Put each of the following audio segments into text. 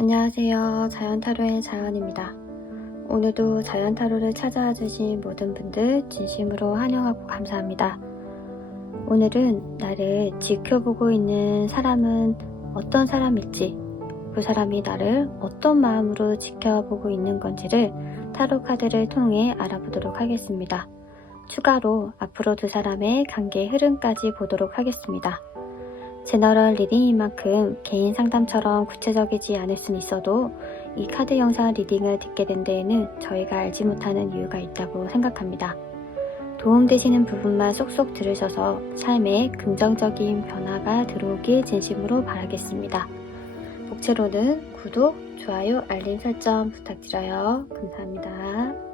안녕하세요. 자연타로의 자연입니다. 오늘도 자연타로를 찾아와 주신 모든 분들 진심으로 환영하고 감사합니다. 오늘은 나를 지켜보고 있는 사람은 어떤 사람일지, 그 사람이 나를 어떤 마음으로 지켜보고 있는 건지를 타로 카드를 통해 알아보도록 하겠습니다. 추가로 앞으로 두 사람의 관계 흐름까지 보도록 하겠습니다. 제너럴 리딩인 만큼 개인 상담처럼 구체적이지 않을 순 있어도 이 카드 영상 리딩을 듣게 된 데에는 저희가 알지 못하는 이유가 있다고 생각합니다. 도움되시는 부분만 쏙쏙 들으셔서 삶에 긍정적인 변화가 들어오길 진심으로 바라겠습니다. 복채로는 구독, 좋아요, 알림 설정 부탁드려요. 감사합니다.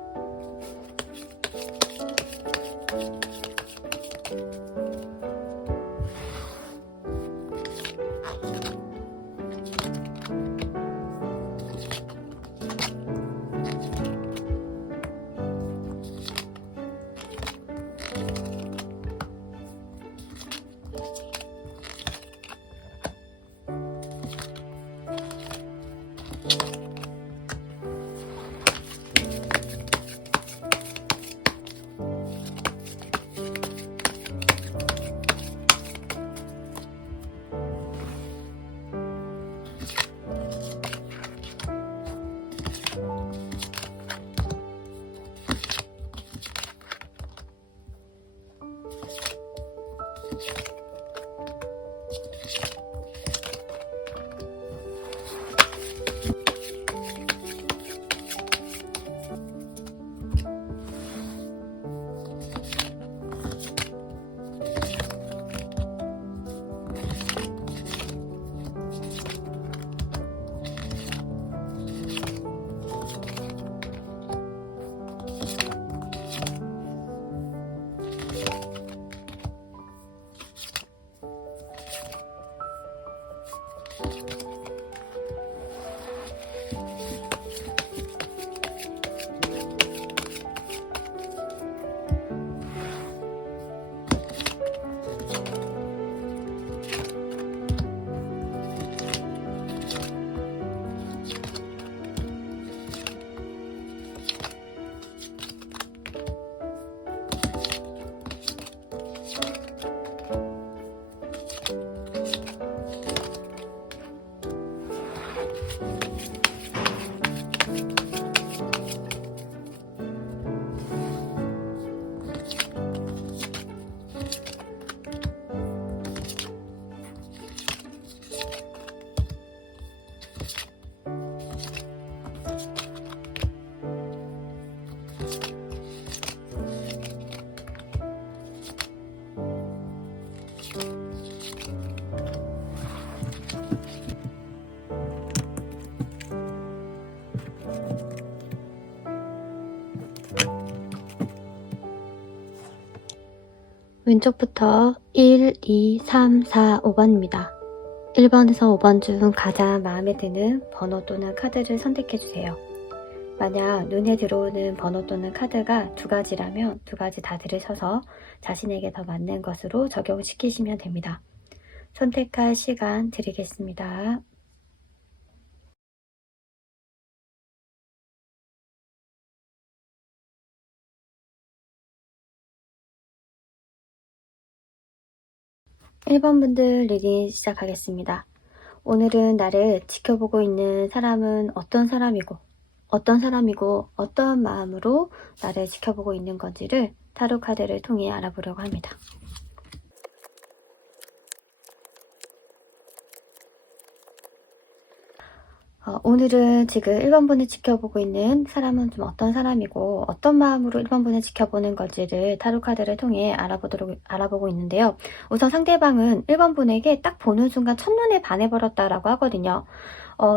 왼쪽부터 1, 2, 3, 4, 5번입니다. 1번에서 5번 중 가장 마음에 드는 번호 또는 카드를 선택해주세요. 만약 눈에 들어오는 번호 또는 카드가 두 가지라면 두 가지 다 들으셔서 자신에게 더 맞는 것으로 적용시키시면 됩니다. 선택할 시간 드리겠습니다. (1번) 분들 리딩 시작하겠습니다. 오늘은 나를 지켜보고 있는 사람은 어떤 사람이고 어떤 마음으로 나를 지켜보고 있는 건지를 타로 카드를 통해 알아보려고 합니다. 오늘은 지금 1번 분을 지켜보고 있는 사람은 좀 어떤 사람이고 어떤 마음으로 1번 분을 지켜보는 건지를 타로 카드를 통해 알아보고 있는데요. 우선 상대방은 1번 분에게 딱 보는 순간 첫눈에 반해버렸다라고 하거든요.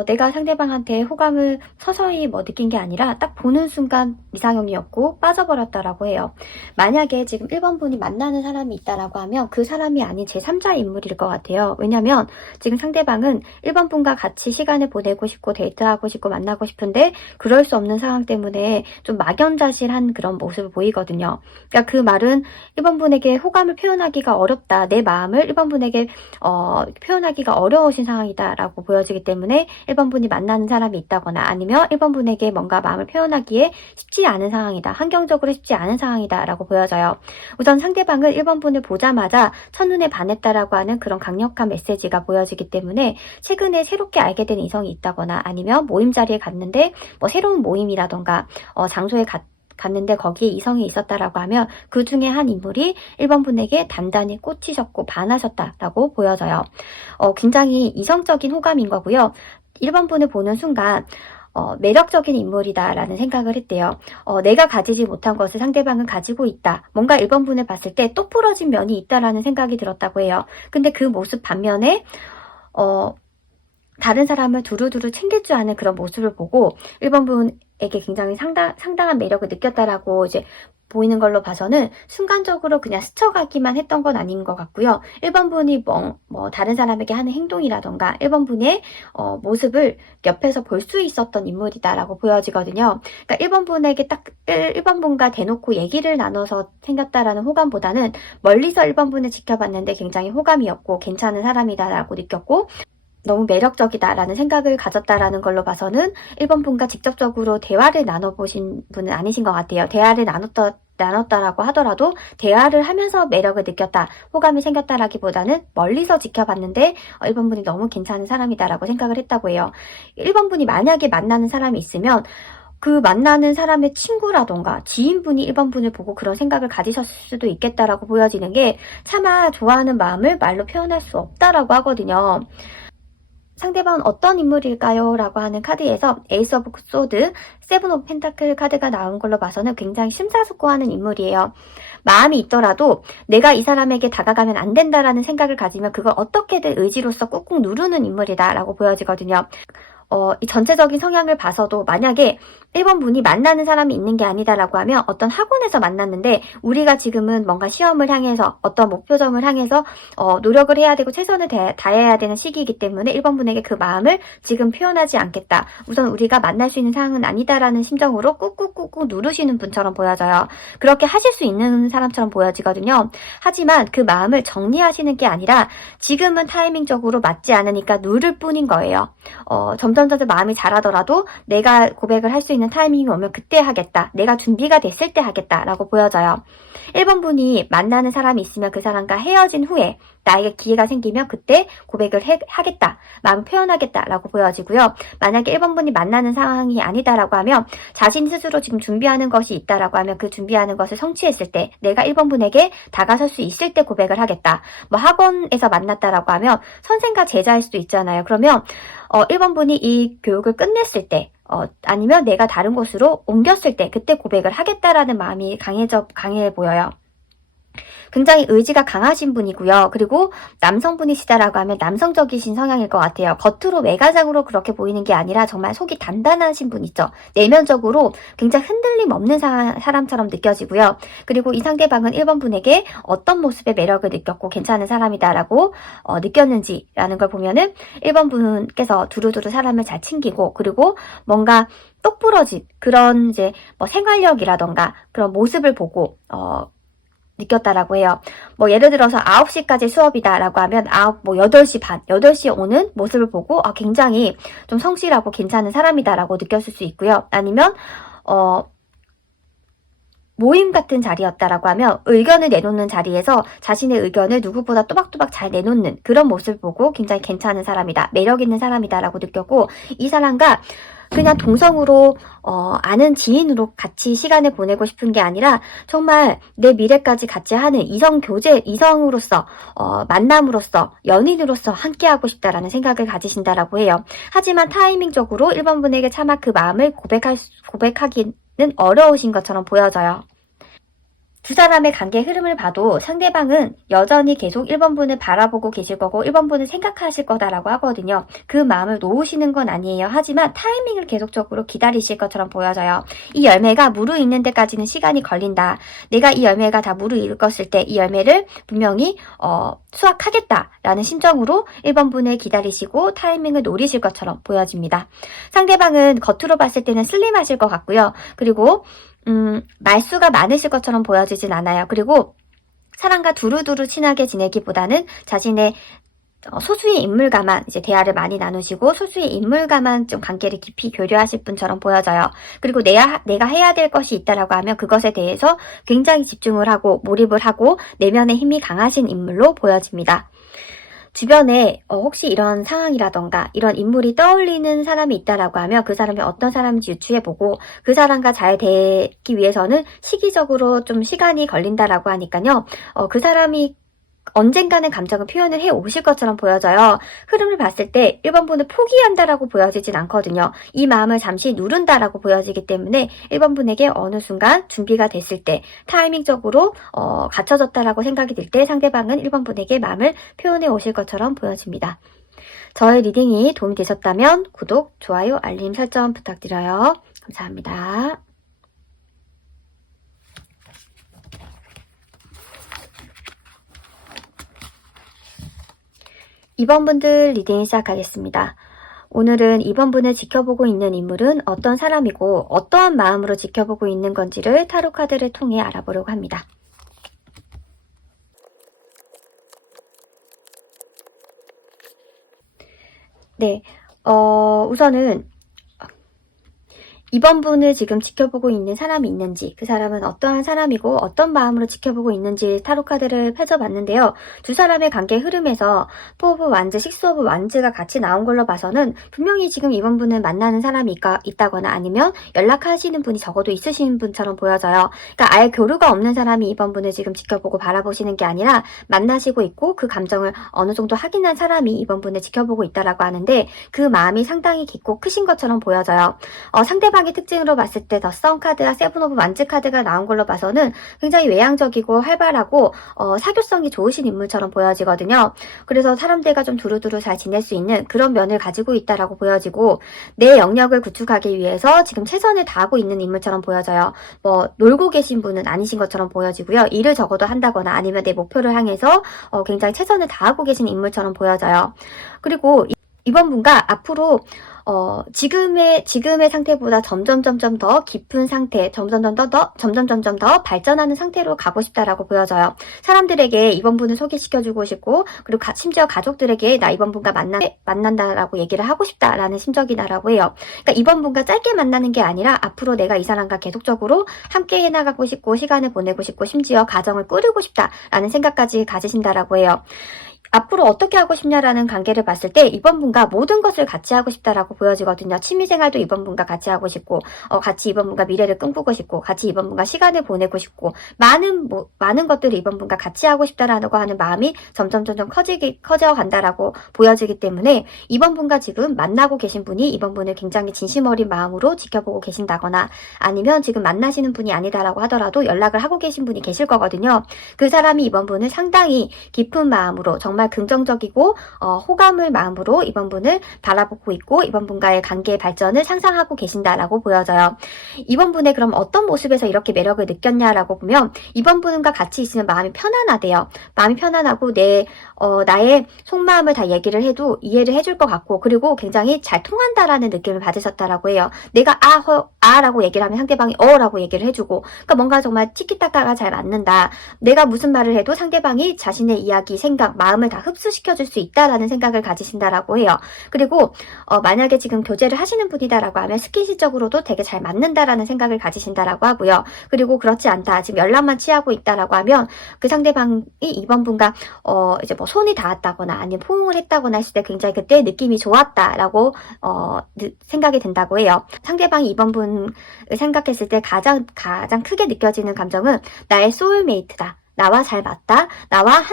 내가 상대방한테 호감을 서서히 느낀 게 아니라 딱 보는 순간 이상형이었고 빠져버렸다라고 해요. 만약에 지금 1번 분이 만나는 사람이 있다라고 하면 그 사람이 아닌 제3자 인물일 것 같아요. 왜냐면 지금 상대방은 1번 분과 같이 시간을 보내고 싶고 데이트하고 싶고 만나고 싶은데 그럴 수 없는 상황 때문에 좀 막연자실한 그런 모습을 보이거든요. 그러니까 그 말은 1번 분에게 호감을 표현하기가 어렵다. 내 마음을 1번 분에게 표현하기가 어려우신 상황이다라고 보여지기 때문에 1번 분이 만나는 사람이 있다거나 아니면 1번 분에게 뭔가 마음을 표현하기에 쉽지 않은 상황이다. 환경적으로 쉽지 않은 상황이다 라고 보여져요. 우선 상대방을 1번 분을 보자마자 첫눈에 반했다라고 하는 그런 강력한 메시지가 보여지기 때문에 최근에 새롭게 알게 된 이성이 있다거나 아니면 모임 자리에 갔는데 뭐 새로운 모임이라던가 장소에 갔는데 거기에 이성이 있었다라고 하면 그 중에 한 인물이 1번 분에게 단단히 꽂히셨고 반하셨다라고 보여져요. 굉장히 이성적인 호감인 거고요. 1번 분을 보는 순간 매력적인 인물이다라는 생각을 했대요. 내가 가지지 못한 것을 상대방은 가지고 있다. 뭔가 1번 분을 봤을 때 똑부러진 면이 있다라는 생각이 들었다고 해요. 근데 그 모습 반면에 다른 사람을 두루두루 챙길 줄 아는 그런 모습을 보고 1번 분에게 굉장히 상당한 매력을 느꼈다라고 이제 보이는 걸로 봐서는 순간적으로 그냥 스쳐가기만 했던 건 아닌 것 같고요. 1번 분이 뭐 다른 사람에게 하는 행동이라던가 1번 분의 모습을 옆에서 볼 수 있었던 인물이다라고 보여지거든요. 그러니까 1번 분에게 딱 1번 분과 대놓고 얘기를 나눠서 생겼다라는 호감보다는 멀리서 1번 분을 지켜봤는데 굉장히 호감이었고 괜찮은 사람이다라고 느꼈고 너무 매력적이다라는 생각을 가졌다라는 걸로 봐서는 1번 분과 직접적으로 대화를 나눠보신 분은 아니신 것 같아요. 대화를 나눴다라고 하더라도 대화를 하면서 매력을 느꼈다, 호감이 생겼다라기보다는 멀리서 지켜봤는데 1번 분이 너무 괜찮은 사람이다라고 생각을 했다고 해요. 1번 분이 만약에 만나는 사람이 있으면 그 만나는 사람의 친구라던가 지인분이 1번 분을 보고 그런 생각을 가지셨을 수도 있겠다라고 보여지는 게 차마 좋아하는 마음을 말로 표현할 수 없다라고 하거든요. 상대방은 어떤 인물일까요? 라고 하는 카드에서 에이스 오브 소드, 세븐 오브 펜타클 카드가 나온 걸로 봐서는 굉장히 심사숙고하는 인물이에요. 마음이 있더라도 내가 이 사람에게 다가가면 안 된다라는 생각을 가지면 그걸 어떻게든 의지로서 꾹꾹 누르는 인물이다 라고 보여지거든요. 이 전체적인 성향을 봐서도 만약에 1번 분이 만나는 사람이 있는 게 아니다라고 하면 어떤 학원에서 만났는데 우리가 지금은 뭔가 시험을 향해서 어떤 목표점을 향해서 노력을 해야 되고 최선을 다해야 되는 시기이기 때문에 1번 분에게 그 마음을 지금 표현하지 않겠다. 우선 우리가 만날 수 있는 상황은 아니다라는 심정으로 꾹꾹꾹꾹 누르시는 분처럼 보여져요. 그렇게 하실 수 있는 사람처럼 보여지거든요. 하지만 그 마음을 정리하시는 게 아니라 지금은 타이밍적으로 맞지 않으니까 누를 뿐인 거예요. 점점 마음이 자라더라도 내가 고백을 할 수 있는 타이밍이 오면 그때 하겠다. 내가 준비가 됐을 때 하겠다라고 보여져요. 1번 분이 만나는 사람이 있으면 그 사람과 헤어진 후에 나에게 기회가 생기면 그때 고백을 하겠다. 마음을 표현하겠다라고 보여지고요. 만약에 1번 분이 만나는 상황이 아니다라고 하면 자신 스스로 지금 준비하는 것이 있다라고 하면 그 준비하는 것을 성취했을 때 내가 1번 분에게 다가설 수 있을 때 고백을 하겠다. 뭐 학원에서 만났다라고 하면 선생과 제자일 수도 있잖아요. 그러면 1번 분이 이 교육을 끝냈을 때 아니면 내가 다른 곳으로 옮겼을 때 그때 고백을 하겠다라는 마음이 강해 보여요. 굉장히 의지가 강하신 분이고요. 그리고 남성분이시다라고 하면 남성적이신 성향일 것 같아요. 겉으로 외관상으로 그렇게 보이는 게 아니라 정말 속이 단단하신 분 있죠. 내면적으로 굉장히 흔들림 없는 사람처럼 느껴지고요. 그리고 이 상대방은 1번 분에게 어떤 모습의 매력을 느꼈고 괜찮은 사람이다라고 느꼈는지라는 걸 보면은 1번 분께서 두루두루 사람을 잘 챙기고 그리고 뭔가 똑부러진 그런 이제 뭐 생활력이라던가 그런 모습을 보고 느꼈다라고 해요. 뭐 예를 들어서 9시까지 수업이다라고 하면 8시 반, 8시에 오는 모습을 보고 굉장히 좀 성실하고 괜찮은 사람이다라고 느꼈을 수 있고요. 아니면 모임 같은 자리였다라고 하면 의견을 내놓는 자리에서 자신의 의견을 누구보다 또박또박 잘 내놓는 그런 모습을 보고 굉장히 괜찮은 사람이다, 매력 있는 사람이다라고 느꼈고 이 사람과 그냥 동성으로 아는 지인으로 같이 시간을 보내고 싶은 게 아니라 정말 내 미래까지 같이 하는 이성으로서 만남으로서 연인으로서 함께하고 싶다라는 생각을 가지신다라고 해요. 하지만 타이밍적으로 1번 분에게 차마 그 마음을 고백하기는 어려우신 것처럼 보여져요. 두 사람의 관계 흐름을 봐도 상대방은 여전히 계속 1번 분을 바라보고 계실 거고 1번 분을 생각하실 거다라고 하거든요. 그 마음을 놓으시는 건 아니에요. 하지만 타이밍을 계속적으로 기다리실 것처럼 보여져요. 이 열매가 무르익는 데까지는 시간이 걸린다. 내가 이 열매가 다 무르익었을 때 이 열매를 분명히 수확하겠다라는 심정으로 1번 분을 기다리시고 타이밍을 노리실 것처럼 보여집니다. 상대방은 겉으로 봤을 때는 슬림하실 것 같고요. 그리고 말수가 많으실 것처럼 보여지진 않아요. 그리고 사람과 두루두루 친하게 지내기보다는 자신의 소수의 인물과만 이제 대화를 많이 나누시고 소수의 인물과만 좀 관계를 깊이 교류하실 분처럼 보여져요. 그리고 내가 해야 될 것이 있다라고 하면 그것에 대해서 굉장히 집중을 하고 몰입을 하고 내면의 힘이 강하신 인물로 보여집니다. 주변에 혹시 이런 상황이라던가 이런 인물이 떠올리는 사람이 있다라고 하면 그 사람이 어떤 사람인지 유추해보고 그 사람과 잘 되기 위해서는 시기적으로 좀 시간이 걸린다라고 하니까요. 그 사람이 언젠가는 감정을 표현을 해 오실 것처럼 보여져요. 흐름을 봤을 때 1번분은 포기한다라고 보여지진 않거든요. 이 마음을 잠시 누른다라고 보여지기 때문에 1번분에게 어느 순간 준비가 됐을 때 타이밍적으로 갖춰졌다라고 생각이 들 때 상대방은 1번분에게 마음을 표현해 오실 것처럼 보여집니다. 저의 리딩이 도움이 되셨다면 구독, 좋아요, 알림 설정 부탁드려요. 감사합니다. 이번 분들 리딩 시작하겠습니다. 오늘은 이번 분을 지켜보고 있는 인물은 어떤 사람이고 어떠한 마음으로 지켜보고 있는 건지를 타로 카드를 통해 알아보려고 합니다. 네, 우선은 이번 분을 지금 지켜보고 있는 사람이 있는지, 그 사람은 어떠한 사람이고 어떤 마음으로 지켜보고 있는지 타로 카드를 펼쳐봤는데요. 두 사람의 관계 흐름에서 4 오브 완즈, 6 오브 완즈가 같이 나온 걸로 봐서는 분명히 지금 이번 분을 만나는 사람이 있다거나 아니면 연락하시는 분이 적어도 있으신 분처럼 보여져요. 그러니까 아예 교류가 없는 사람이 이번 분을 지금 지켜보고 바라보시는 게 아니라 만나시고 있고 그 감정을 어느 정도 확인한 사람이 이번 분을 지켜보고 있다라고 하는데 그 마음이 상당히 깊고 크신 것처럼 보여져요. 상대방의 특징으로 봤을 때 더 선 카드와 7 오브 완즈 카드가 나온 걸로 봐서는 굉장히 외향적이고 활발하고 사교성이 좋으신 인물처럼 보여지거든요. 그래서 사람들과 좀 두루두루 잘 지낼 수 있는 그런 면을 가지고 있다라고 보여지고 내 영역을 구축하기 위해서 지금 최선을 다하고 있는 인물처럼 보여져요. 놀고 계신 분은 아니신 것처럼 보여지고요. 일을 적어도 한다거나 아니면 내 목표를 향해서 굉장히 최선을 다하고 계신 인물처럼 보여져요. 그리고 이번 분과 앞으로 지금의 상태보다 점점 더 깊은 상태, 점점 더 발전하는 상태로 가고 싶다라고 보여져요. 사람들에게 이번 분을 소개시켜주고 싶고, 그리고 심지어 가족들에게 나 이번 분과 만난다라고 얘기를 하고 싶다라는 심정이다라고 해요. 그러니까 이번 분과 짧게 만나는 게 아니라 앞으로 내가 이 사람과 계속적으로 함께 해나가고 싶고, 시간을 보내고 싶고, 심지어 가정을 꾸리고 싶다라는 생각까지 가지신다라고 해요. 앞으로 어떻게 하고 싶냐라는 관계를 봤을 때 이번 분과 모든 것을 같이 하고 싶다라고 보여지거든요. 취미생활도 이번 분과 같이 하고 싶고 같이 이번 분과 미래를 꿈꾸고 싶고 같이 이번 분과 시간을 보내고 싶고 많은 것들을 이번 분과 같이 하고 싶다라고 하는 마음이 점점 커져간다라고 보여지기 때문에 이번 분과 지금 만나고 계신 분이 이번 분을 굉장히 진심 어린 마음으로 지켜보고 계신다거나 아니면 지금 만나시는 분이 아니다라고 하더라도 연락을 하고 계신 분이 계실 거거든요. 그 사람이 이번 분을 상당히 깊은 마음으로 정말 긍정적이고 호감을 마음으로 이번 분을 바라보고 있고 이번 분과의 관계의 발전을 상상하고 계신다라고 보여져요. 이번 분의 그럼 어떤 모습에서 이렇게 매력을 느꼈냐라고 보면 이번 분과 같이 있으면 마음이 편안하대요. 마음이 편안하고 나의 속마음을 다 얘기를 해도 이해를 해줄 것 같고 그리고 굉장히 잘 통한다라는 느낌을 받으셨다라고 해요. 내가 라고 얘기를 하면 상대방이 라고 얘기를 해주고 그러니까 뭔가 정말 티키타카가 잘 맞는다. 내가 무슨 말을 해도 상대방이 자신의 이야기, 생각, 마음을 다 흡수시켜줄 수 있다라는 생각을 가지신다라고 해요. 그리고 만약에 지금 교제를 하시는 분이다라고 하면 스킨십적으로도 되게 잘 맞는다라는 생각을 가지신다라고 하고요. 그리고 그렇지 않다. 지금 연락만 취하고 있다라고 하면 그 상대방이 이번 분과 이제 손이 닿았다거나 아니면 포옹을 했다거나 했을 때 굉장히 그때 느낌이 좋았다라고 생각이 된다고 해요. 상대방이 이번 분을 생각했을 때 가장 크게 느껴지는 감정은 나의 소울메이트다. 나와 잘 맞다. 나와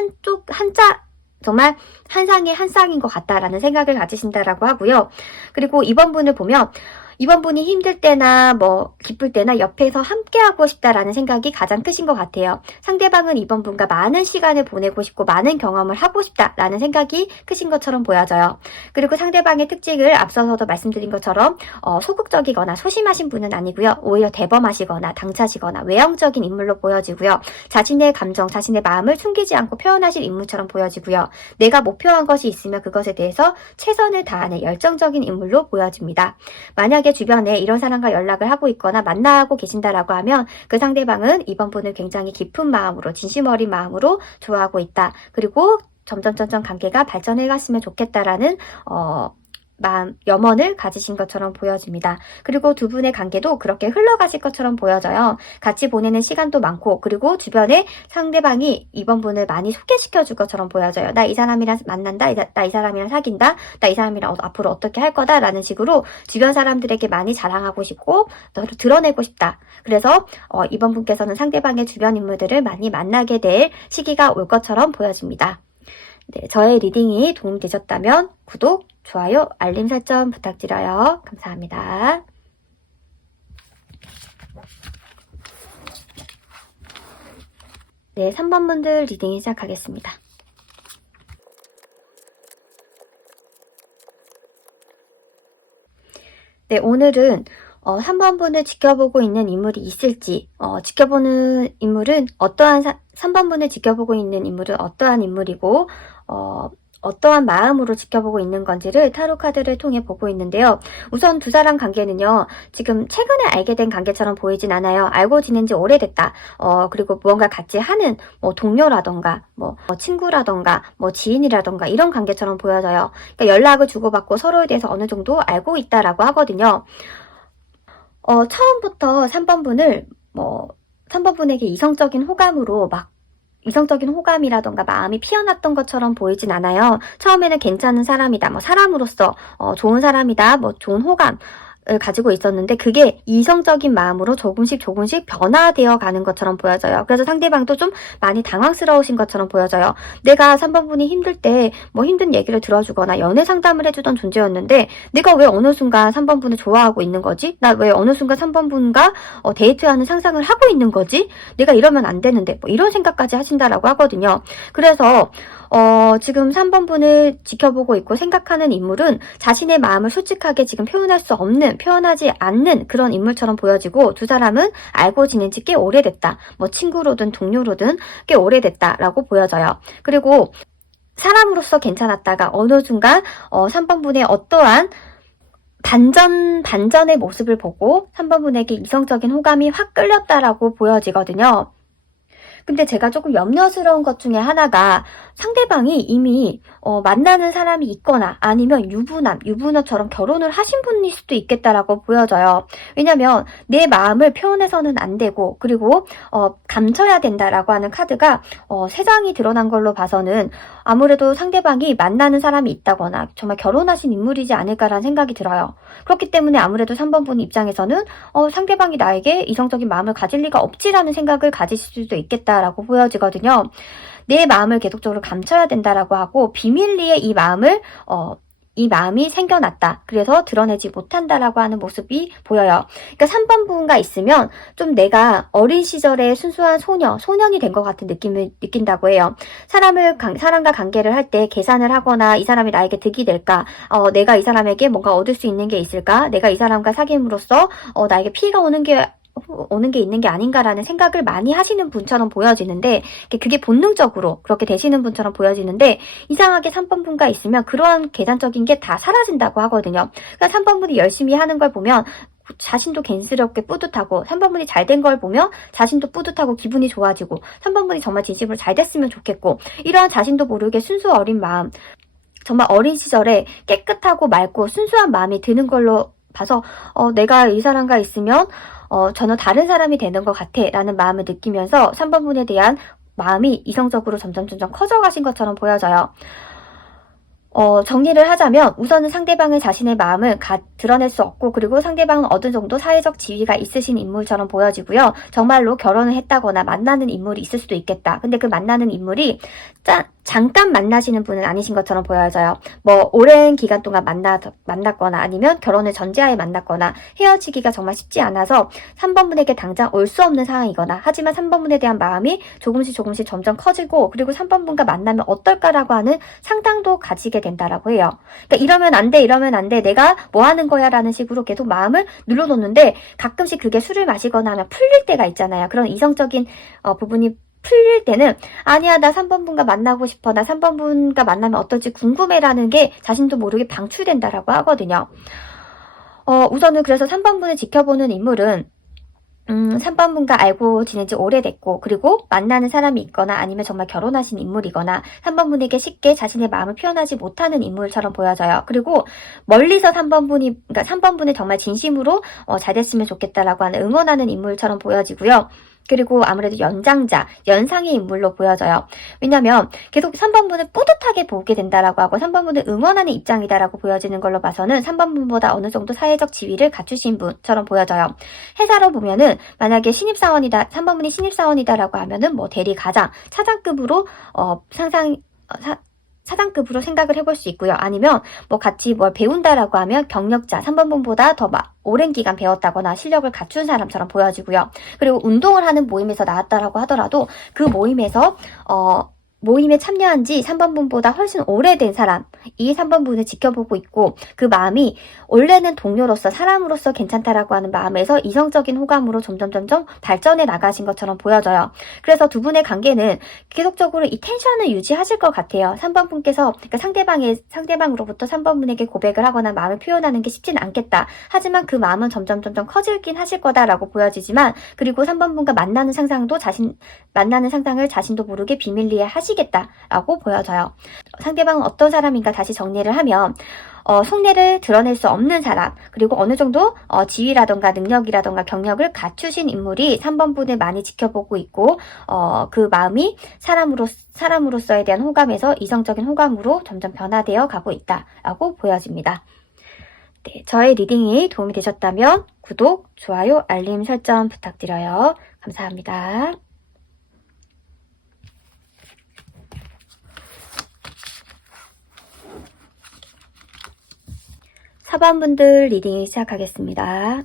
정말 한 쌍의 한 쌍인 것 같다라는 생각을 가지신다라고 하고요. 그리고 이번 분을 보면 이번 분이 힘들 때나 기쁠 때나 옆에서 함께하고 싶다라는 생각이 가장 크신 것 같아요. 상대방은 이번 분과 많은 시간을 보내고 싶고 많은 경험을 하고 싶다라는 생각이 크신 것처럼 보여져요. 그리고 상대방의 특징을 앞서서도 말씀드린 것처럼 소극적이거나 소심하신 분은 아니고요. 오히려 대범하시거나 당차시거나 외형적인 인물로 보여지고요. 자신의 감정, 자신의 마음을 숨기지 않고 표현하실 인물처럼 보여지고요. 내가 목표한 것이 있으면 그것에 대해서 최선을 다하는 열정적인 인물로 보여집니다. 만약에 주변에 이런 사람과 연락을 하고 있거나 만나고 계신다라고 하면 그 상대방은 이번 분을 굉장히 깊은 마음으로 진심 어린 마음으로 좋아하고 있다. 그리고 점점 관계가 발전해 갔으면 좋겠다라는 염원을 가지신 것처럼 보여집니다. 그리고 두 분의 관계도 그렇게 흘러가실 것처럼 보여져요. 같이 보내는 시간도 많고, 그리고 주변에 상대방이 이번 분을 많이 소개시켜 줄 것처럼 보여져요. 나 이 사람이랑 만난다, 나 이 사람이랑 사귄다, 나 이 사람이랑 앞으로 어떻게 할 거다 라는 식으로 주변 사람들에게 많이 자랑하고 싶고 너를 드러내고 싶다. 그래서 이번 분께서는 상대방의 주변 인물들을 많이 만나게 될 시기가 올 것처럼 보여집니다. 네, 저의 리딩이 도움되셨다면 구독, 좋아요, 알림 설정 부탁드려요. 감사합니다. 네, 3번 분들 리딩 시작하겠습니다. 네, 오늘은 3번 분을 지켜보고 있는 인물이 있을지, 지켜보는 인물은 3번 분을 지켜보고 있는 인물은 어떠한 인물이고, 어떠한 마음으로 지켜보고 있는 건지를 타로 카드를 통해 보고 있는데요. 우선 두 사람 관계는요, 지금 최근에 알게 된 관계처럼 보이진 않아요. 알고 지낸 지 오래됐다. 그리고 무언가 같이 하는 동료라던가, 친구라던가, 지인이라던가 이런 관계처럼 보여져요. 그러니까 연락을 주고받고 서로에 대해서 어느 정도 알고 있다라고 하거든요. 처음부터 3번 분을 3번 분에게 이성적인 호감이라던가 마음이 피어났던 것처럼 보이진 않아요. 처음에는 괜찮은 사람이다, 사람으로서 좋은 사람이다, 좋은 호감을 가지고 있었는데 그게 이성적인 마음으로 조금씩 변화되어 가는 것처럼 보여져요. 그래서 상대방도 좀 많이 당황스러우신 것처럼 보여져요. 내가 3번 분이 힘들 때 힘든 얘기를 들어주거나 연애 상담을 해주던 존재였는데 내가 왜 어느 순간 3번 분을 좋아하고 있는 거지? 나 왜 어느 순간 3번 분과 데이트하는 상상을 하고 있는 거지? 내가 이러면 안 되는데 이런 생각까지 하신다라고 하거든요. 그래서 지금 3번 분을 지켜보고 있고 생각하는 인물은 자신의 마음을 솔직하게 지금 표현하지 않는 그런 인물처럼 보여지고 두 사람은 알고 지낸 지 꽤 오래됐다. 친구로든 동료로든 꽤 오래됐다라고 보여져요. 그리고 사람으로서 괜찮았다가 어느 순간 3번 분의 어떠한 반전의 모습을 보고 3번 분에게 이성적인 호감이 확 끌렸다라고 보여지거든요. 근데 제가 조금 염려스러운 것 중에 하나가 상대방이 이미 만나는 사람이 있거나 아니면 유부녀처럼 결혼을 하신 분일 수도 있겠다라고 보여져요. 왜냐면 내 마음을 표현해서는 안 되고 그리고 감춰야 된다라고 하는 카드가 3장이 드러난 걸로 봐서는 아무래도 상대방이 만나는 사람이 있다거나 정말 결혼하신 인물이지 않을까라는 생각이 들어요. 그렇기 때문에 아무래도 3번 분 입장에서는 상대방이 나에게 이성적인 마음을 가질 리가 없지라는 생각을 가지실 수도 있겠다라고 보여지거든요. 내 마음을 계속적으로 감춰야 된다라고 하고 비밀리에 이 마음이 생겨났다. 그래서 드러내지 못한다라고 하는 모습이 보여요. 그러니까 3번 분과 있으면 좀 내가 어린 시절의 순수한 소년이 된 것 같은 느낌을 느낀다고 해요. 사람과 관계를 할 때 계산을 하거나 이 사람이 나에게 득이 될까? 내가 이 사람에게 뭔가 얻을 수 있는 게 있을까? 내가 이 사람과 사귐으로써 나에게 피해가 오는 게 있는 게 아닌가라는 생각을 많이 하시는 분처럼 보여지는데 그게 본능적으로 그렇게 되시는 분처럼 보여지는데 이상하게 3번 분과 있으면 그러한 계산적인 게 다 사라진다고 하거든요. 그러니까 3번 분이 열심히 하는 걸 보면 자신도 괜스럽게 뿌듯하고 3번 분이 잘 된 걸 보면 자신도 뿌듯하고 기분이 좋아지고 3번 분이 정말 진심으로 잘 됐으면 좋겠고 이러한 자신도 모르게 순수 어린 마음 정말 어린 시절에 깨끗하고 맑고 순수한 마음이 드는 걸로 봐서 내가 이 사람과 있으면 전혀 다른 사람이 되는 것 같아 라는 마음을 느끼면서 3번 분에 대한 마음이 이성적으로 점점 커져가신 것처럼 보여져요. 정리를 하자면 우선은 상대방은 자신의 마음을 드러낼 수 없고 그리고 상대방은 어느 정도 사회적 지위가 있으신 인물처럼 보여지고요. 정말로 결혼을 했다거나 만나는 인물이 있을 수도 있겠다. 근데 그 만나는 인물이 잠깐 만나시는 분은 아니신 것처럼 보여져요. 오랜 기간 동안 만났거나 아니면 결혼을 전제하에 만났거나 헤어지기가 정말 쉽지 않아서 3번 분에게 당장 올 수 없는 상황이거나 하지만 3번 분에 대한 마음이 조금씩 점점 커지고 그리고 3번 분과 만나면 어떨까라고 하는 상상도 가지게 된다라고 해요. 그러니까 이러면 안 돼, 내가 뭐 하는 거야 라는 식으로 계속 마음을 눌러놓는데 가끔씩 그게 술을 마시거나 하면 풀릴 때가 있잖아요. 그런 이성적인 부분이 풀릴 때는 아니야 나 3번 분과 만나고 싶어 나 3번 분과 만나면 어떨지 궁금해라는 게 자신도 모르게 방출된다라고 하거든요. 우선은 그래서 3번 분을 지켜보는 인물은 3번분과 알고 지낸 지 오래됐고, 그리고 만나는 사람이 있거나 아니면 정말 결혼하신 인물이거나 3번분에게 쉽게 자신의 마음을 표현하지 못하는 인물처럼 보여져요. 그리고 멀리서 3번분을 정말 진심으로 잘 됐으면 좋겠다라고 하는 응원하는 인물처럼 보여지고요. 그리고 아무래도 연상의 인물로 보여져요. 왜냐면 계속 3번분을 뿌듯하게 보게 된다라고 하고 3번분을 응원하는 입장이다라고 보여지는 걸로 봐서는 3번분보다 어느 정도 사회적 지위를 갖추신 분처럼 보여져요. 회사로 보면은 만약에 3번분이 신입사원이다라고 하면은 뭐 대리과장, 차장급으로 사장급으로 생각을 해볼 수 있고요. 아니면 뭐 같이 뭘 배운다라고 하면 경력자, 3번분보다 더 오랜 기간 배웠다거나 실력을 갖춘 사람처럼 보여지고요. 그리고 운동을 하는 모임에서 나왔다라고 하더라도 그 모임에 참여한 지 3번분보다 훨씬 오래된 사람, 이 3번분을 지켜보고 있고 그 마음이 원래는 동료로서 사람으로서 괜찮다라고 하는 마음에서 이성적인 호감으로 점점 발전해 나가신 것처럼 보여져요. 그래서 두 분의 관계는 계속적으로 이 텐션을 유지하실 것 같아요. 3번분께서 그러니까 상대방으로부터 3번분에게 고백을 하거나 마음을 표현하는 게 쉽지는 않겠다. 하지만 그 마음은 점점 커질긴 하실 거다라고 보여지지만 그리고 3번분과 만나는 상상을 자신도 모르게 비밀리에 하시겠다라고 보여져요. 상대방은 어떤 사람인가 다시 정리를 하면 속내를 드러낼 수 없는 사람, 그리고 어느 정도 지위라던가 능력이라던가 경력을 갖추신 인물이 3번분을 많이 지켜보고 있고 그 마음이 사람으로서에 대한 호감에서 이성적인 호감으로 점점 변화되어 가고 있다라고 보여집니다. 네, 저의 리딩이 도움이 되셨다면 구독, 좋아요, 알림 설정 부탁드려요. 감사합니다. 4번분들 리딩 시작하겠습니다.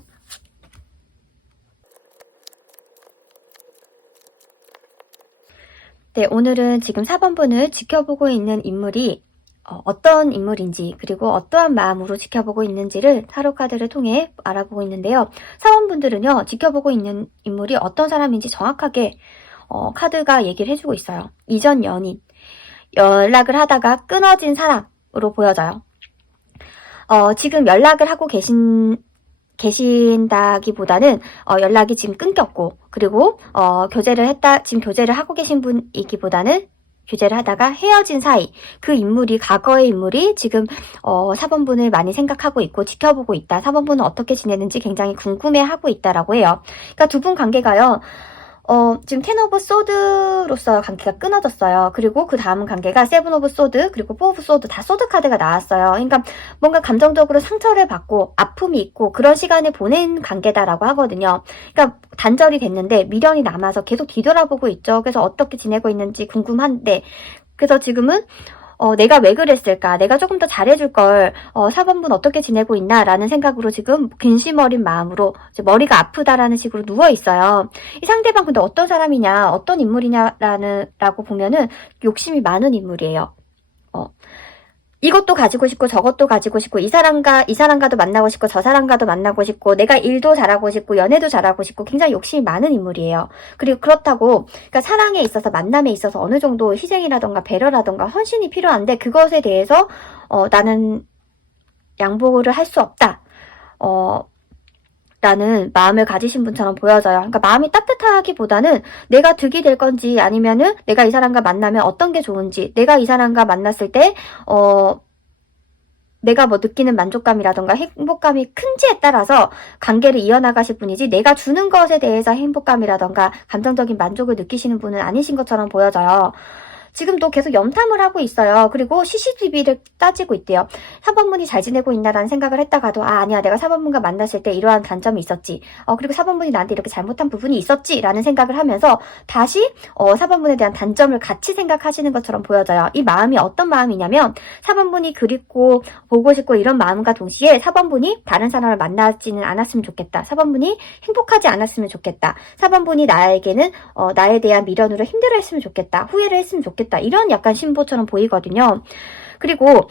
네, 오늘은 지금 4번분을 지켜보고 있는 인물이 어떤 인물인지 그리고 어떠한 마음으로 지켜보고 있는지를 타로 카드를 통해 알아보고 있는데요. 4번분들은요, 지켜보고 있는 인물이 어떤 사람인지 정확하게 카드가 얘기를 해주고 있어요. 이전 연인, 연락을 하다가 끊어진 사람으로 보여져요. 지금 연락을 하고 계신다기보다는 연락이 지금 끊겼고 그리고 지금 교제를 하고 계신 분이기보다는 교제를 하다가 헤어진 사이, 그 인물이 과거의 인물이 지금 4번분을 많이 생각하고 있고 지켜보고 있다. 4번분은 어떻게 지내는지 굉장히 궁금해하고 있다라고 해요. 그러니까 두 분 관계가요. 지금 텐 오브 소드로서 관계가 끊어졌어요. 그리고 그 다음 관계가 세븐 오브 소드, 그리고 포 오브 소드, 다 소드 카드가 나왔어요. 그러니까 뭔가 감정적으로 상처를 받고 아픔이 있고 그런 시간을 보낸 관계다라고 하거든요. 그러니까 단절이 됐는데 미련이 남아서 계속 뒤돌아보고 있죠. 그래서 어떻게 지내고 있는지 궁금한데, 그래서 지금은 내가 왜 그랬을까? 내가 조금 더 잘해줄걸. 4번분 어떻게 지내고 있나? 라는 생각으로 지금 근심 어린 마음으로 머리가 아프다라는 식으로 누워있어요. 이 상대방 근데 어떤 사람이냐, 어떤 인물이냐라고 보면은 욕심이 많은 인물이에요. 이것도 가지고 싶고 저것도 가지고 싶고 이 사람과도 만나고 싶고 저 사람과도 만나고 싶고 내가 일도 잘하고 싶고 연애도 잘하고 싶고 굉장히 욕심이 많은 인물이에요. 그리고 그렇다고 그러니까 사랑에 있어서 만남에 있어서 어느 정도 희생이라던가 배려라던가 헌신이 필요한데 그것에 대해서 나는 양보를 할 수 없다. 라는 마음을 가지신 분처럼 보여져요. 그러니까 마음이 따뜻하기보다는 내가 득이 될 건지 아니면은 내가 이 사람과 만나면 어떤 게 좋은지, 내가 이 사람과 만났을 때 내가 뭐 느끼는 만족감이라던가 행복감이 큰지에 따라서 관계를 이어나가실 분이지 내가 주는 것에 대해서 행복감이라던가 감정적인 만족을 느끼시는 분은 아니신 것처럼 보여져요. 지금도 계속 염탐을 하고 있어요. 그리고 CCTV를 따지고 있대요. 4번분이 잘 지내고 있나라는 생각을 했다가도 아니야, 내가 4번분과 만났을 때 이러한 단점이 있었지. 그리고 4번분이 나한테 이렇게 잘못한 부분이 있었지 라는 생각을 하면서 다시 4번분에 대한 단점을 같이 생각하시는 것처럼 보여져요. 이 마음이 어떤 마음이냐면 4번분이 그립고 보고 싶고 이런 마음과 동시에 4번분이 다른 사람을 만나지는 않았으면 좋겠다. 4번분이 행복하지 않았으면 좋겠다. 4번분이 나에게는 나에 대한 미련으로 힘들어했으면 좋겠다. 후회를 했으면 좋겠다. 이런 약간 신보처럼 보이거든요. 그리고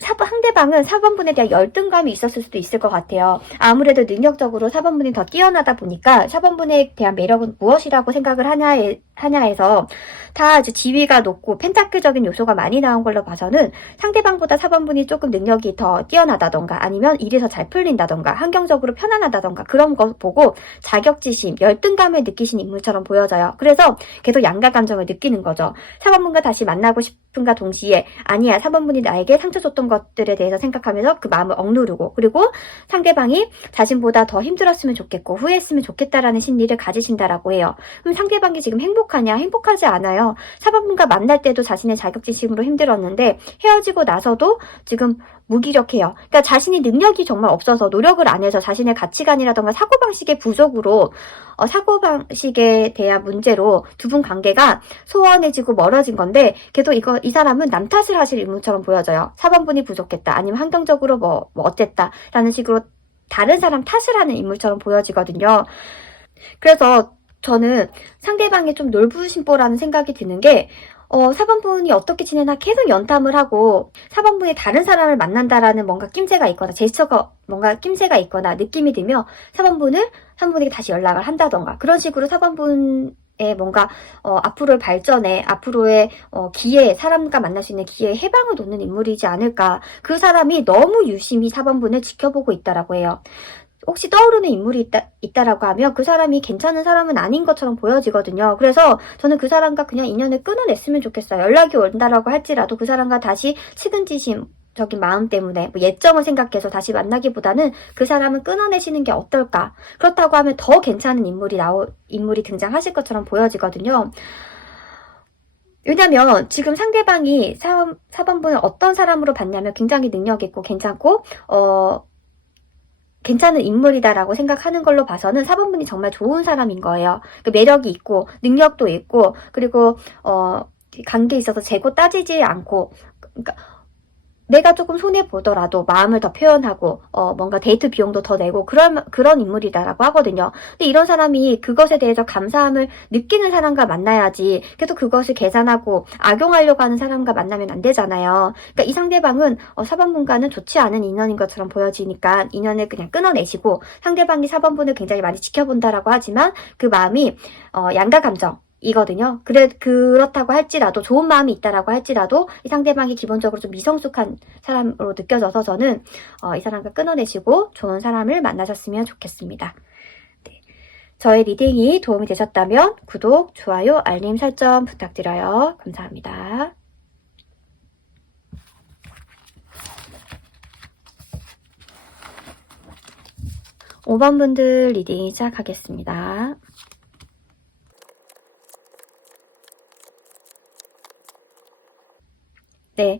상대방은 4번분에 대한 열등감이 있었을 수도 있을 것 같아요. 아무래도 능력적으로 4번분이 더 뛰어나다 보니까 4번분에 대한 매력은 무엇이라고 생각을 하냐에 하냐에서 다 이제 지위가 높고 펜타클적인 요소가 많이 나온 걸로 봐서는 상대방보다 4번분이 조금 능력이 더 뛰어나다던가 아니면 일이 더 잘 풀린다던가 환경적으로 편안하다던가 그런 거 보고 자격지심, 열등감을 느끼신 인물처럼 보여져요. 그래서 계속 양가 감정을 느끼는 거죠. 4번분과 다시 만나고 싶은가 동시에 아니야 4번분이 나에게 상처 줬던 것들에 대해서 생각하면서 그 마음을 억누르고 그리고 상대방이 자신보다 더 힘들었으면 좋겠고 후회했으면 좋겠다라는 심리를 가지신다라고 해요. 그럼 상대방이 지금 행복하냐? 행복하지 않아요. 4번분과 만날 때도 자신의 자격지심으로 힘들었는데 헤어지고 나서도 지금 무기력해요. 그러니까 자신이 능력이 정말 없어서 노력을 안 해서 자신의 가치관이라던가 사고방식의 부족으로 사고방식에 대한 문제로 두 분 관계가 소원해지고 멀어진 건데 걔도 이 사람은 남 탓을 하실 인물처럼 보여져요. 4번분이 부족했다. 아니면 환경적으로 뭐 어쨌다. 라는 식으로 다른 사람 탓을 하는 인물처럼 보여지거든요. 그래서 저는 상대방이 좀 놀부심보라는 생각이 드는 게 4번분이 어떻게 지내나 계속 연탐을 하고 4번분이 다른 사람을 만난다라는 뭔가 낌새가 있거나 제스처가 뭔가 낌새가 있거나 느낌이 들면 3번분에게 다시 연락을 한다던가 그런 식으로 4번분의 뭔가 앞으로의 발전에 앞으로의 기회 사람과 만날 수 있는 기회에 해방을 놓는 인물이지 않을까. 그 사람이 너무 유심히 4번분을 지켜보고 있다라고 해요. 혹시 떠오르는 인물이 있다라고 하면 그 사람이 괜찮은 사람은 아닌 것처럼 보여지거든요. 그래서 저는 그 사람과 그냥 인연을 끊어냈으면 좋겠어요. 연락이 온다라고 할지라도 그 사람과 다시 측은지심적인 마음 때문에 뭐 예정을 생각해서 다시 만나기보다는 그 사람을 끊어내시는 게 어떨까. 그렇다고 하면 더 괜찮은 인물이 등장하실 것처럼 보여지거든요. 왜냐면 지금 상대방이 4번분을 어떤 사람으로 봤냐면 굉장히 능력 있고 괜찮고 괜찮은 인물이다라고 생각하는 걸로 봐서는 4번분이 정말 좋은 사람인 거예요. 매력이 있고 능력도 있고 그리고 관계에 있어서 재고 따지지 않고 그러니까 내가 조금 손해보더라도 마음을 더 표현하고 뭔가 데이트 비용도 더 내고 그런 인물이다라고 하거든요. 근데 이런 사람이 그것에 대해서 감사함을 느끼는 사람과 만나야지 계속 그것을 계산하고 악용하려고 하는 사람과 만나면 안 되잖아요. 그러니까 이 상대방은 4번분과는 좋지 않은 인연인 것처럼 보여지니까 인연을 그냥 끊어내시고 상대방이 4번분을 굉장히 많이 지켜본다라고 하지만 그 마음이 양가 감정 이거든요. 그렇다고 할지라도 좋은 마음이 있다라고 할지라도 이 상대방이 기본적으로 좀 미성숙한 사람으로 느껴져서 저는 이 사람과 끊어내시고 좋은 사람을 만나셨으면 좋겠습니다. 네. 저의 리딩이 도움이 되셨다면 구독, 좋아요, 알림 설정 부탁드려요. 감사합니다. 5번 분들 리딩 시작하겠습니다. 네.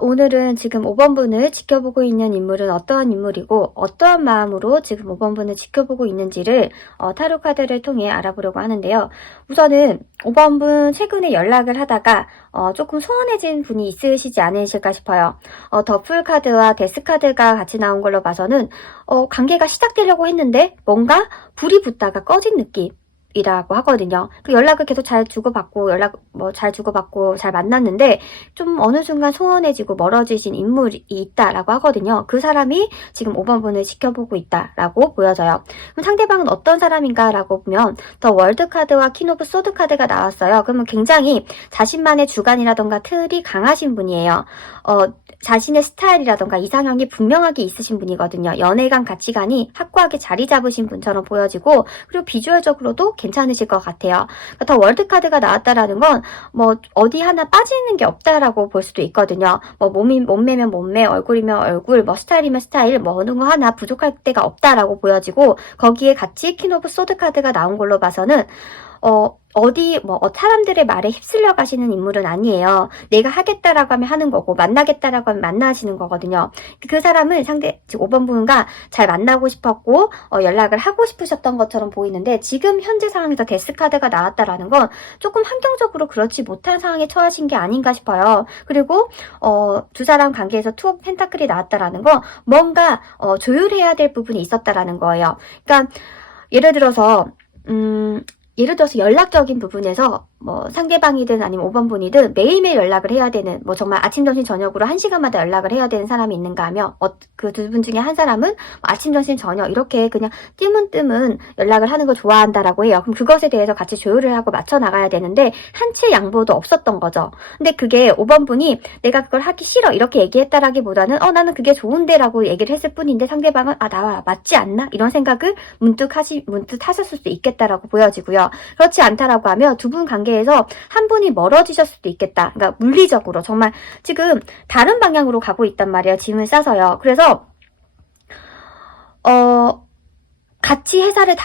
오늘은 지금 5번분을 지켜보고 있는 인물은 어떠한 인물이고 어떠한 마음으로 지금 5번분을 지켜보고 있는지를 타로 카드를 통해 알아보려고 하는데요. 우선은 5번분 최근에 연락을 하다가 조금 소원해진 분이 있으시지 않으실까 싶어요. 더풀 카드와 데스 카드가 같이 나온 걸로 봐서는 관계가 시작되려고 했는데 뭔가 불이 붙다가 꺼진 느낌. 이라고 하거든요. 그 연락을 계속 잘 주고받고 잘 만났는데 좀 어느 순간 소원해지고 멀어지신 인물이 있다라고 하거든요. 그 사람이 지금 5번분을 지켜보고 있다라고 보여져요. 그럼 상대방은 어떤 사람인가라고 보면 더 월드 카드와 퀸 오브 소드 카드가 나왔어요. 그러면 굉장히 자신만의 주관이라던가 틀이 강하신 분이에요. 자신의 스타일이라던가 이상형이 분명하게 있으신 분이거든요. 연애관 가치관이 확고하게 자리 잡으신 분처럼 보여지고 그리고 비주얼적으로도 괜찮으실 것 같아요. 그러니까 더 월드 카드가 나왔다라는 건 뭐 어디 하나 빠지는 게 없다라고 볼 수도 있거든요. 뭐 몸매면 몸매, 얼굴이면 얼굴, 뭐 스타일이면 스타일, 뭐 어느 거 하나 부족할 데가 없다라고 보여지고 거기에 같이 퀸 오브 소드 카드가 나온 걸로 봐서는 사람들의 말에 휩쓸려 가시는 인물은 아니에요. 내가 하겠다라고 하면 하는 거고, 만나겠다라고 하면 만나시는 거거든요. 그 사람은 지금 5번분과 잘 만나고 싶었고, 연락을 하고 싶으셨던 것처럼 보이는데, 지금 현재 상황에서 데스카드가 나왔다라는 건 조금 환경적으로 그렇지 못한 상황에 처하신 게 아닌가 싶어요. 그리고, 두 사람 관계에서 투 오브 펜타클이 나왔다라는 건 뭔가, 조율해야 될 부분이 있었다라는 거예요. 그러니까, 예를 들어서, 예를 들어서 연락적인 부분에서 뭐 상대방이든 아니면 5번 분이든 매일매일 연락을 해야 되는, 뭐 정말 아침, 점심, 저녁으로 1시간마다 연락을 해야 되는 사람이 있는가 하면 그 두 분 중에 한 사람은 아침, 점심, 저녁 이렇게 그냥 뜨문뜨문 연락을 하는 걸 좋아한다라고 해요. 그럼 그것에 대해서 같이 조율을 하고 맞춰 나가야 되는데 한치 양보도 없었던 거죠. 근데 그게 5번 분이 내가 그걸 하기 싫어 이렇게 얘기했다라기보다는 나는 그게 좋은데 라고 얘기를 했을 뿐인데 상대방은 나 맞지 않나? 이런 생각을 문득 하셨을 수도 있겠다라고 보여지고요. 그렇지 않다라고 하면 두 분 관계에서 한 분이 멀어지셨을 수도 있겠다. 그러니까 물리적으로 정말 지금 다른 방향으로 가고 있단 말이에요. 짐을 싸서요. 그래서 같이 회사를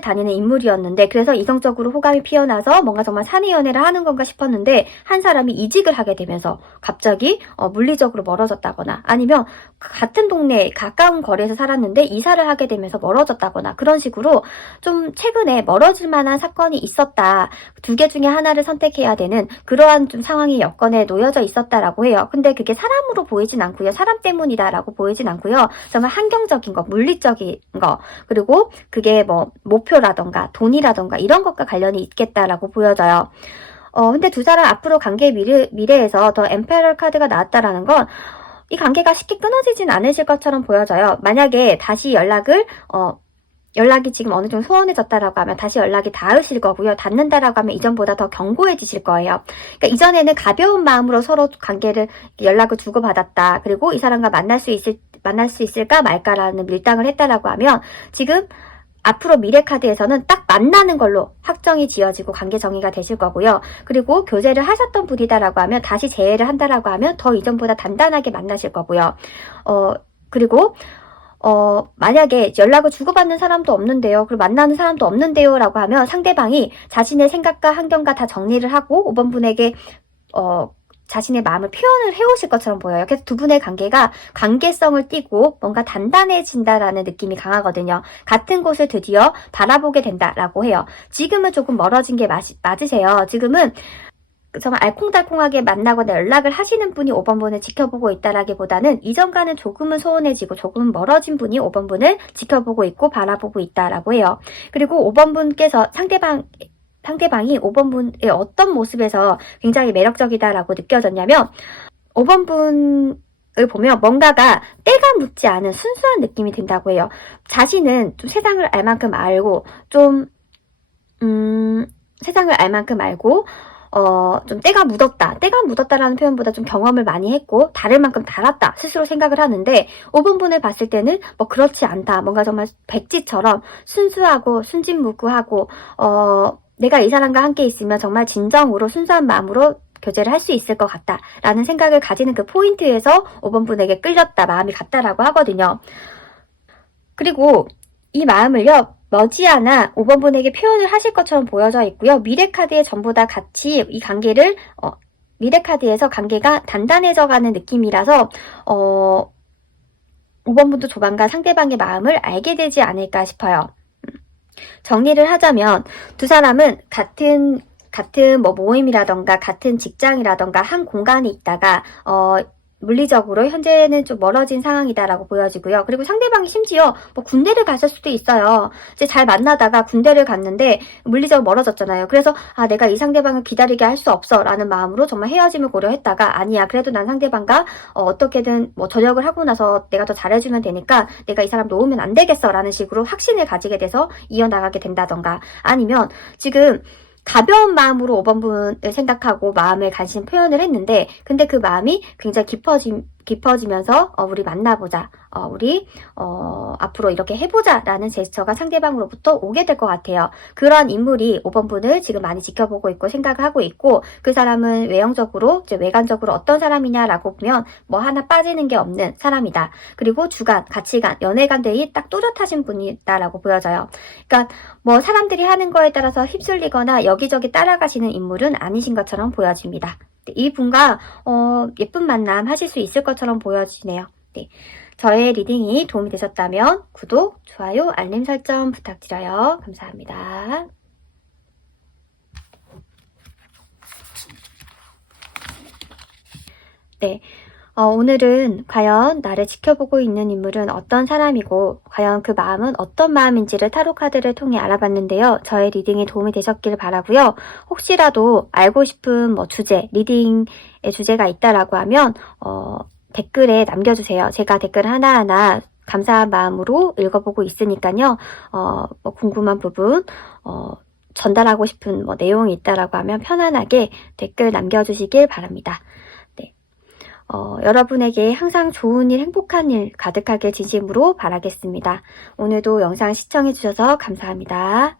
다니는 인물이었는데, 그래서 이성적으로 호감이 피어나서 뭔가 정말 사내 연애를 하는 건가 싶었는데 한 사람이 이직을 하게 되면서 갑자기 물리적으로 멀어졌다거나, 아니면 같은 동네에 가까운 거리에서 살았는데 이사를 하게 되면서 멀어졌다거나, 그런 식으로 좀 최근에 멀어질 만한 사건이 있었다. 두 개 중에 하나를 선택해야 되는 그러한 좀 상황이 여건에 놓여져 있었다라고 해요. 근데 그게 사람으로 보이진 않고요. 사람 때문이다라고 보이진 않고요. 정말 환경적인 거, 물리적인 거, 그리고 그게 뭐 목표라던가 돈이라던가 이런 것과 관련이 있겠다라고 보여져요. 근데 두 사람 앞으로 관계 미래에서 더 엠페럴 카드가 나왔다라는 건 이 관계가 쉽게 끊어지진 않으실 것처럼 보여져요. 만약에 다시 연락이 지금 어느 정도 소원해졌다라고 하면 다시 연락이 닿으실 거고요. 닿는다라고 하면 이전보다 더 견고해지실 거예요. 그러니까 이전에는 가벼운 마음으로 서로 연락을 주고받았다. 그리고 이 사람과 만날 수 있을까 말까라는 밀당을 했다라고 하면, 지금 앞으로 미래 카드에서는 딱 만나는 걸로 확정이 지어지고 관계 정의가 되실 거고요. 그리고 교제를 하셨던 분이다라고 하면, 다시 재회를 한다라고 하면 더 이전보다 단단하게 만나실 거고요. 그리고 만약에 연락을 주고받는 사람도 없는데요, 그리고 만나는 사람도 없는데요 라고 하면 상대방이 자신의 생각과 환경과 다 정리를 하고 5번 분에게 자신의 마음을 표현을 해오실 것처럼 보여요. 그래서 두 분의 관계가 관계성을 띠고 뭔가 단단해진다라는 느낌이 강하거든요. 같은 곳을 드디어 바라보게 된다라고 해요. 지금은 조금 멀어진 게 맞으세요. 지금은 정말 알콩달콩하게 만나거나 연락을 하시는 분이 5번 분을 지켜보고 있다라기보다는 이전과는 조금은 소원해지고 조금은 멀어진 분이 5번 분을 지켜보고 있고 바라보고 있다라고 해요. 그리고 5번 분께서 상대방이 5번 분의 어떤 모습에서 굉장히 매력적이다라고 느껴졌냐면, 5번 분을 보면 뭔가가 때가 묻지 않은 순수한 느낌이 든다고 해요. 자신은 좀 세상을 알 만큼 알고 좀 때가 묻었다라는 표현보다 좀 경험을 많이 했고 다를 만큼 달았다 스스로 생각을 하는데, 5번 분을 봤을 때는 뭐 그렇지 않다. 뭔가 정말 백지처럼 순수하고 순진무구하고 내가 이 사람과 함께 있으면 정말 진정으로 순수한 마음으로 교제를 할 수 있을 것 같다 라는 생각을 가지는 그 포인트에서 5번 분에게 끌렸다, 마음이 갔다라고 하거든요. 그리고 이 마음을요, 머지않아 5번 분에게 표현을 하실 것처럼 보여져 있고요. 미래 카드에 전부 다 같이 이 관계를 미래 카드에서 관계가 단단해져가는 느낌이라서 5번 분도 조만간 상대방의 마음을 알게 되지 않을까 싶어요. 정리를 하자면 두 사람은 같은 뭐 모임이라던가 같은 직장이라던가 한 공간에 있다가 물리적으로 현재는 좀 멀어진 상황이다라고 보여지고요. 그리고 상대방이 심지어 뭐 군대를 갔을 수도 있어요. 이제 잘 만나다가 군대를 갔는데 물리적으로 멀어졌잖아요. 그래서 내가 이 상대방을 기다리게 할 수 없어 라는 마음으로 정말 헤어짐을 고려했다가, 아니야, 그래도 난 상대방과 어떻게든 뭐 전역을 하고 나서 내가 더 잘해주면 되니까 내가 이 사람 놓으면 안 되겠어 라는 식으로 확신을 가지게 돼서 이어나가게 된다던가, 아니면 지금 가벼운 마음으로 5번 분을 생각하고 마음을 간신 표현을 했는데, 근데 그 마음이 굉장히 깊어지면서 우리 만나보자, 우리 앞으로 이렇게 해보자 라는 제스처가 상대방으로부터 오게 될 것 같아요. 그런 인물이 5번 분을 지금 많이 지켜보고 있고 생각을 하고 있고, 그 사람은 외관적으로 어떤 사람이냐라고 보면 뭐 하나 빠지는 게 없는 사람이다. 그리고 주관, 가치관, 연애관들이 딱 또렷하신 분이다라고 보여져요. 그러니까 뭐 사람들이 하는 거에 따라서 휩쓸리거나 여기저기 따라가시는 인물은 아니신 것처럼 보여집니다. 이 분과 예쁜 만남 하실 수 있을 것처럼 보여지네요. 네. 저의 리딩이 도움이 되셨다면 구독, 좋아요, 알림 설정 부탁드려요. 감사합니다. 네. 오늘은 과연 나를 지켜보고 있는 인물은 어떤 사람이고 과연 그 마음은 어떤 마음인지를 타로 카드를 통해 알아봤는데요. 저의 리딩이 도움이 되셨길 바라고요. 혹시라도 알고 싶은 주제, 리딩의 주제가 있다라고 하면 댓글에 남겨주세요. 제가 댓글 하나하나 감사한 마음으로 읽어보고 있으니까요. 궁금한 부분, 전달하고 싶은 내용이 있다라고 하면 편안하게 댓글 남겨주시길 바랍니다. 여러분에게 항상 좋은 일, 행복한 일 가득하게 진심으로 바라겠습니다. 오늘도 영상 시청해주셔서 감사합니다.